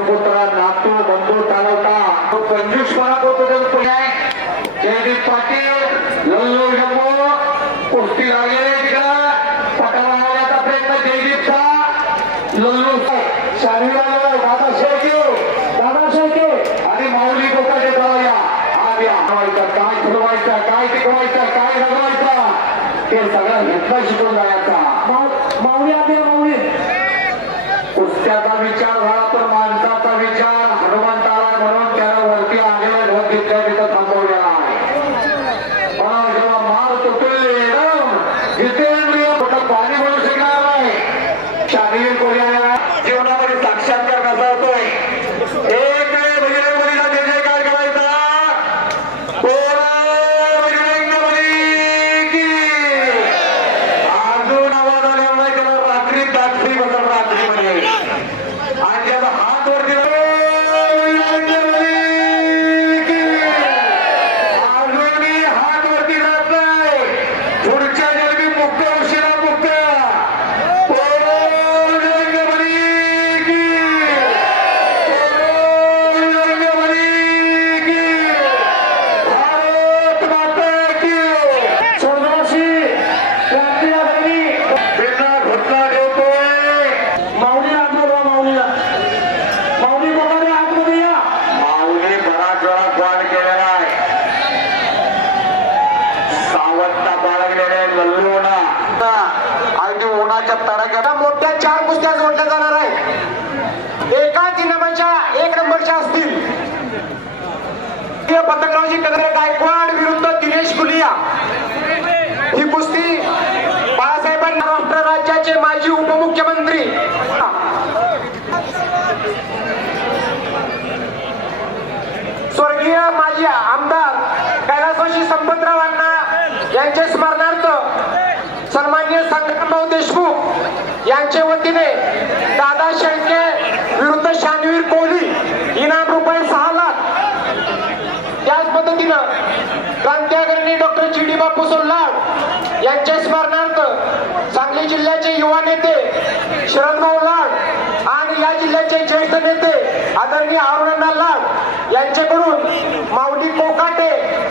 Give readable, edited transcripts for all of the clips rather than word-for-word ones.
सुपुत्र नातू बंधू चालवता तो कंजूसपणा करतो तो पुणे जयदीप पाटील लल्लू शंभू कुस्ती लागले तिकडं पटाला लावण्याचा प्रयत्न जयदीपचा लल्लू शारीराला दादा शेळके आणि माऊली कोकाचे जाऊया काय ठरवायचा काय टिकवायचा काय रगवायचा ते सगळं घेतलं शिकून जायचा माऊली कुस्त्याचा विचार झाला तर माणसाचा विचार हनुमंताला म्हणून त्याला वरती आणलेला ढग घेतल्या तिथं थांबवलेला आहे पण जेव्हा मार तुटेल जितेंद्रिय कुठं पाणी म्हणू शकणार नाही शारीरिक कोऱ्या जीवनामध्ये साक्षात्कार कसा होतोय एक बजरंगबलीला जय जयकार करायचा अजून आवाज आल्यावर नाही त्याला रात्री दाखली बदल रात्री मध्ये आणि त्याचा हात वरती अजूनही हात वरती जात नाही पुढच्या जन्मी मुक्त उशिरा मुक्त तडाख्याला मोठ्या 4 कुस्त्या जोडल्या जाणार आहेत एकाच इनामाच्या 1 नंबरच्या असतील पतंगरावजी गायकवाड विरुद्ध दिनेश गुलिया ही कुस्ती बाळासाहेबांना महाराष्ट्र राज्याचे माजी उपमुख्यमंत्री स्वर्गीय माजी आमदार कैलासवासी संपतराव अण्णा यांच्या स्मरणार्थ सन्माननीय संग्रामभाऊ देशमुख यांच्या वतीने दादा शेळके विरुद्ध शानवीर कोहली इनाम रुपये 6 लाख त्याच पद्धतीनं क्रांतिअग्रणी डॉक्टर जी डी बापू लाड यांच्या स्मरणार्थ सांगली जिल्ह्याचे युवा नेते शरदभाऊ लाड आणि या जिल्ह्याचे ज्येष्ठ नेते आदरणीय अरुणा लाड यांच्याकडून माऊली कोकाटे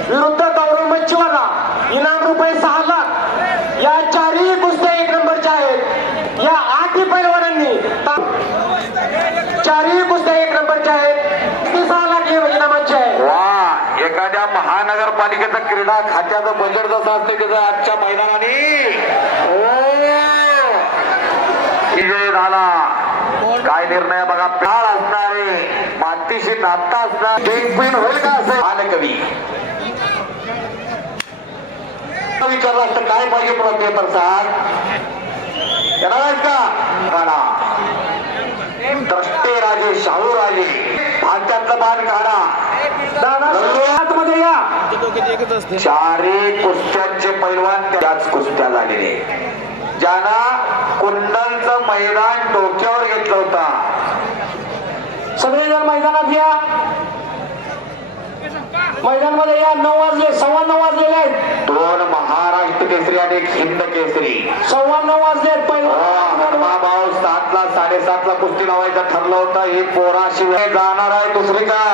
विरुद्ध गौरव मच्छीवाला इनाम रुपये 6 लाख या 4ही कुस्त्या 1 नंबरच्या आहेत या 8ही पैलवानांनी 4ही कुस्त्या 1 नंबरच्या आहेत 6 लाख इनामाचे आहे वा एखाद्या महानगरपालिकेचं क्रीडा खात्याचं बजेट जसं असतं त्याचं आजच्या मैदानाने विजय झाला काय निर्णय बघा काळ असणारे मातीशी नाता असणार पिन होईल का असं आलं कवी विचारलं असतं काय पाहिजे पेपर सांग येणार का काढा द्रष्टे राजे शाहू राजे भाग्यातलं बाण काढा मध्ये या 4ही कुस्त्यांचे पैलवान त्याच कुस्त्या झालेले ज्यांना कुंडलचं मैदान डोक्यावर घेतलं होता सगळेजण मैदानात या मैदानामध्ये या 9 वाजले 9:15 वाजलेले आहेत 2 महाराष्ट्र केसरी आणि 1 हिंद केसरी 9:15 वाजले भाऊ 7ला 7:30ला कुस्ती लावायचं ठरलं होतं ही पोराशिवाय जाणार आहे दुसरीकडे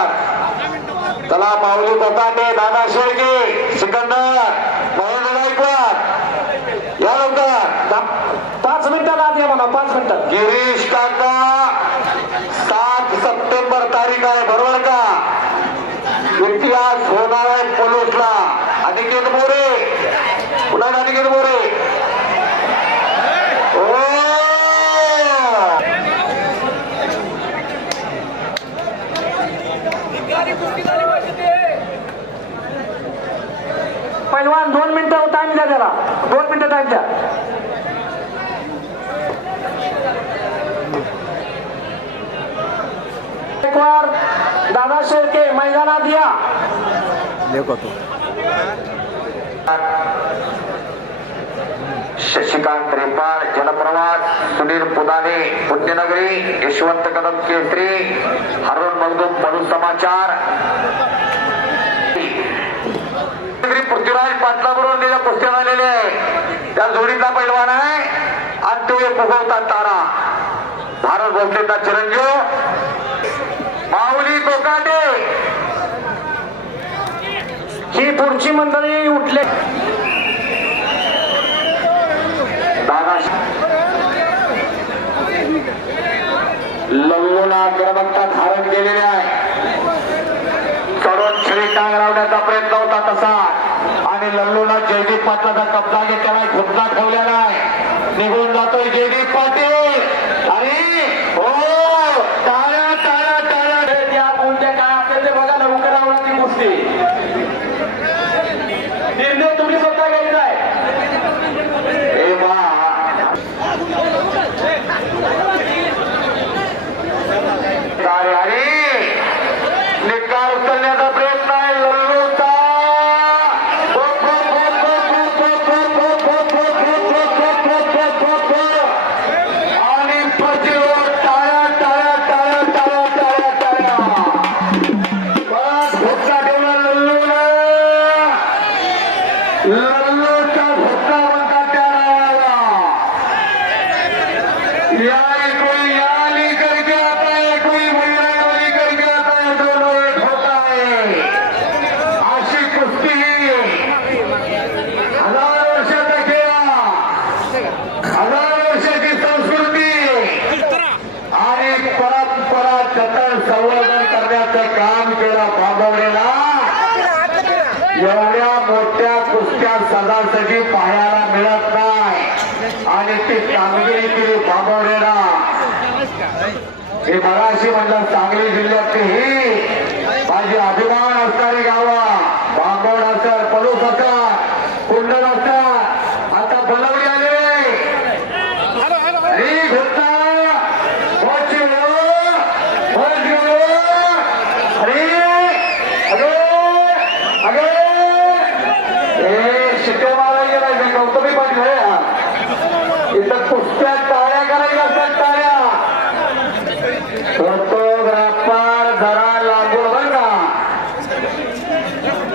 चला माऊली कोकाटे दादा शेळके सिकंदर महेंद्र गायकवाड या लवकर 5 मिनिटात आत या म्हणा 5 मिनिटात गिरीश काका 7 सप्टेंबर तारीख आहे बरोबर का इतिहास होणार आहे पोलीसला अनिकेत मोरे पुन्हा अनिकेत मोरे पैलवान 2 मिनिटं टाइम द्या त्याला 2 मिनिटं टाइम द्या दादा शेळके मैदानात या शशिकांत रेपाळ जनप्रवास सुनील पुदाने पुण्यनगरी यशवंत कदम केसरी हरुण मगदूम मधु समाचार पृथ्वीराज पाटलाबरोबर त्याच्या कुस्त्या झालेल्या आहे त्या जोडीचा पैलवान आहे आणि तो एक उगवता तारा भारत भोसलेचा चिरंजीव माऊली कोकाटे ही पुढची मंडळी उठले. दादा लल्लूला क्रमांका धारण केलेले आहे. चढून छडी टांग लावण्याचा प्रयत्न होता तसा आणि लल्लूला जयदीप पाटलाचा कब्जा घेतलेला घुमता ठेवलेला आहे. निघून जातोय जयदीप पाटील आणि हो टाळ्या टाळ्या टाळ्या. या कोणत्या काय असेल ते बघा लवकर आवडती गोष्टी. निर्णय तुम्ही स्वतः घ्यायचा आहे. हे बा अरे निकाल उचलण्याचा प्रयत्न आहे लल्लूचा. आणि पतीवर टाळ्या टाळ्या टाळ्या टाळ्या टाळ्या टाळ्या. परत धोका ठेवला लल्लूला. लल्लूचा धोका म्हणतात त्या नावाला. या कोई याली करके आता है, कोई महिलावाली करके आता है, दोनों एक होता है. अशी कुस्ती हजार वर्षाचा खेळ, हजार वर्षाची संस्कृती आणि परंपरा जतन संवर्धन करण्याचं काम केलं बाबवडेला. एवढ्या मोठ्या कुस्त्या सदासजी पाहायला मिळत नाही आणि ती कामगिरी केली बाबवडेला. हे मराठी म्हणलं सांगली जिल्ह्यातली ही माझी अभिमान असणारी गावं. बांबवड असेल, पलूस असेल, कुंडल असेल, आता बलवडी आले. ही घुसता पोहोची अरे अगे अगे हे शिट्टे मारायचे नाही. गौतमी पाटील आहे इथं कुस्त्या टाळ्या करायच्या असतात. टाळ्या फोटोग्राफर जरा लागून बर का.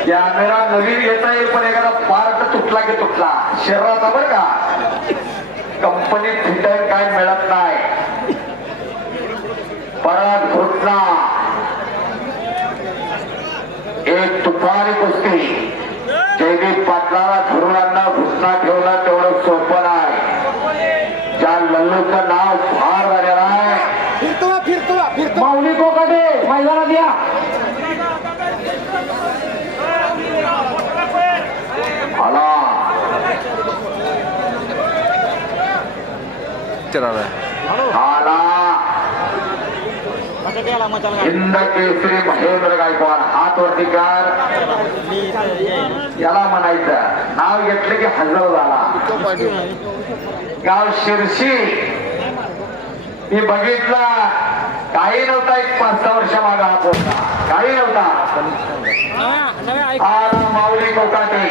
कॅमेरा नवीन घेता येईल पण एखादा पार्ट तुटला की तुटला शरीराचा बर का. कंपनीत फिटर काय मिळत नाही. परत घुटना एक तुफानी कुस्ती. जयदीप पाटलाला धरुणांना घुटना ठेवला तेवढं सोपं नाही. ज्या लल्लूचं नाव फार झालेलं आहे. माऊली कोकाटे मैदानात या. आला आला हिंद केसरी महेंद्र गायकवाड. हात वरती कर. याला म्हणायचं नाव घेतलं की हजर झाला. गाव शिरशी मी बघितला. काही नव्हता एक 5-6 वर्षामागा हा पोहोचला. काही नव्हता. आला माऊली कोकाटे.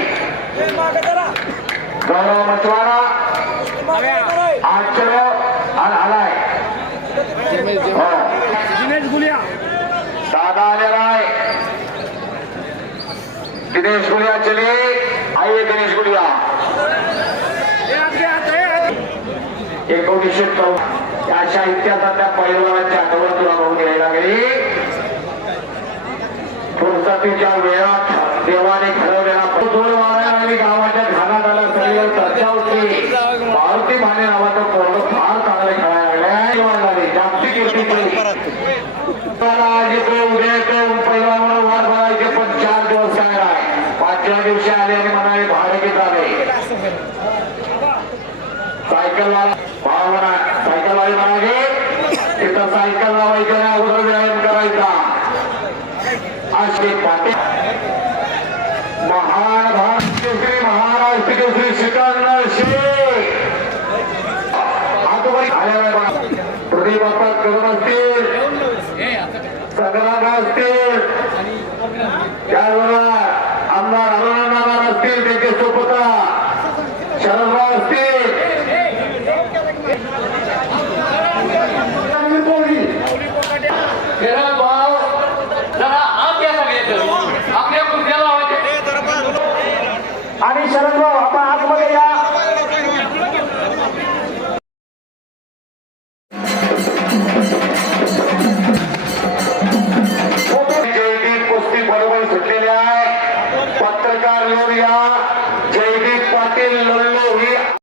गौरव मचवारा आश्चर्य आलाय. दादा आलेला आहे. दिनेश गुलिया चले. आइए दिनेश गुलिया. 1954 अशा इतिहासातल्या पैलवानाची आठवण तुला बघून घ्यायला लागली. फुरसतीच्या वेळात देवाने घडवलेला जोर मारायला लागली. गावाच्या घाणात आला. सगळीकडे चर्चा होती. मारुती भाने नावाचं पोरग फार चांगले खेळायला लागले. जागतिक कीर्तीचे आज येतो उद्या येतो पैलवान म्हणून वाट बघायचे पण 4 दिवस काय नाही. 5व्या दिवशी आले आणि म्हणाले भाडे झाले. सायकलवाला भावना सायकलवाली म्हणाले तिथं सायकल लावायची आणि अगोदर व्यायाम करायचा. असे पाटील महान भारत केसरी महाराष्ट्र केसरी सिकंदर शेख आतोबाई आल्या. प्रदीप बाप्पा करून असतील, संग्राम असतील, त्याचबरोबर आमदार अरुणानाथ असतील, त्यांचे सोबत शरदराव असतील. भाव जरा आत या सगळे आपल्या कुस्त्याला आणि शरदराव आपण आतमध्ये या. सुटलेले आहे. पत्रकार लोक या. जयदीप पाटील लल्लो ही